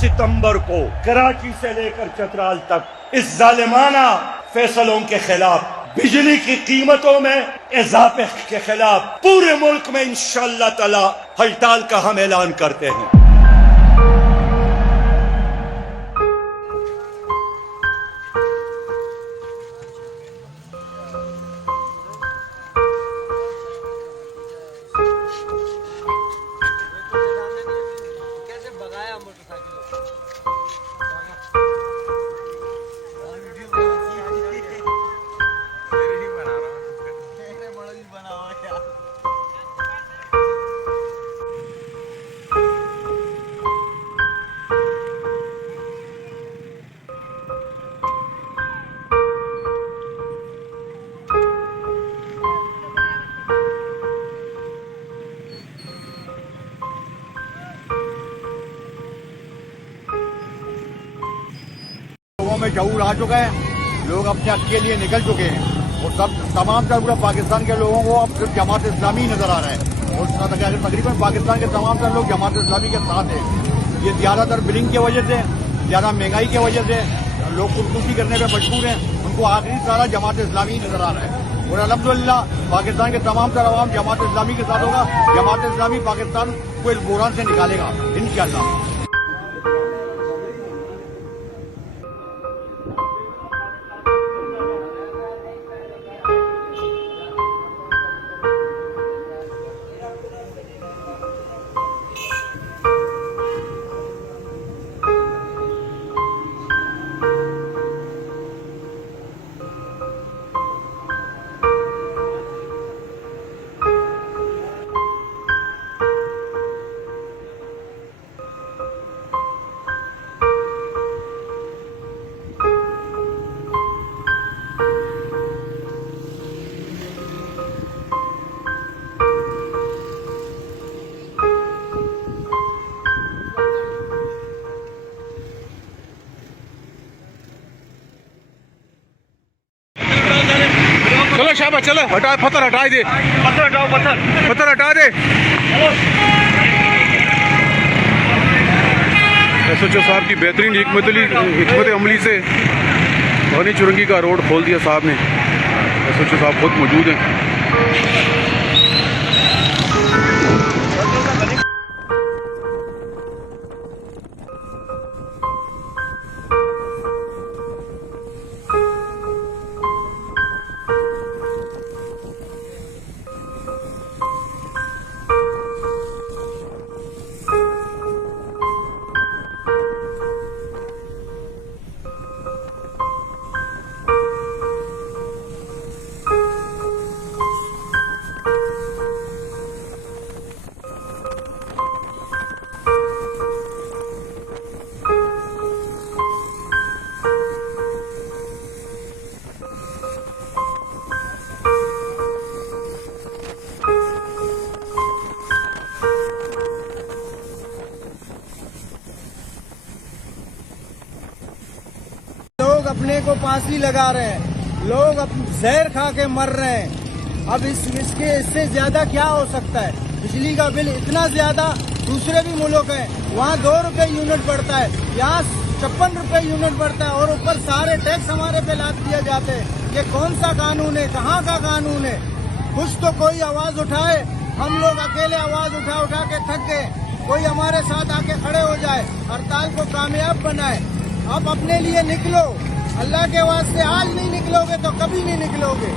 सितंबर को कराची से लेकर चतराल तक इस जालिमाना फैसलों के खिलाफ, बिजली की कीमतों में इजाफे के खिलाफ पूरे मुल्क में इंशाअल्लाह ताला हड़ताल का हम ऐलान करते हैं। में शऊर आ चुका है, लोग अपने हक के लिए निकल चुके हैं और तमाम पूरा पाकिस्तान के लोगों को अब सिर्फ जमात इस्लामी नजर आ रहा है और तकरीबन पाकिस्तान के तमाम लोग जमात इस्लामी के साथ हैं। ये ज्यादातर बिलिंग की वजह से, ज्यादा महंगाई की वजह से लोग खुदकुशी करने पर मजबूर हैं। उनको आखिरी सारा जमात इस्लामी नजर आ रहा है और अल्हम्दुलिल्लाह पाकिस्तान के तमाम अवाम जमात इस्लामी के साथ होगा। जमात इस्लामी पाकिस्तान को इस बुरान से निकालेगा इंशाअल्लाह। चलो शाबाश, चलो हटा, पत्थर हटा दे, पत्थर हटाओ, पत्थर हटा दे। एसएचओ साहब की बेहतरीन हिकमत अमली से धौनी चुरंगी का रोड खोल दिया साहब ने। एसएचओ साहब खुद मौजूद हैं। अपने को फांसी लगा रहे हैं, लोग अब जहर खा के मर रहे हैं। अब इससे ज्यादा क्या हो सकता है? बिजली का बिल इतना ज्यादा, दूसरे भी मुल्क हैं वहाँ 2 रुपए यूनिट पड़ता है, यहाँ 56 रुपए यूनिट पड़ता है और ऊपर सारे टैक्स हमारे पे लाद दिए जाते हैं। ये कौन सा कानून है? कहाँ का कानून है? कुछ तो कोई आवाज उठाए। हम लोग अकेले आवाज उठा उठा के थक गए, कोई हमारे साथ आके खड़े हो जाए, हड़ताल को कामयाब बनाए। अब अपने लिए निकलो, अल्लाह के वास्ते आज नहीं निकलोगे तो कभी नहीं निकलोगे।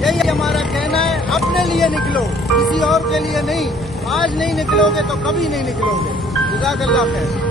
यही हमारा कहना है, अपने लिए निकलो, किसी और के लिए नहीं। आज नहीं निकलोगे तो कभी नहीं निकलोगे। जज़ाकल्लाह खैर।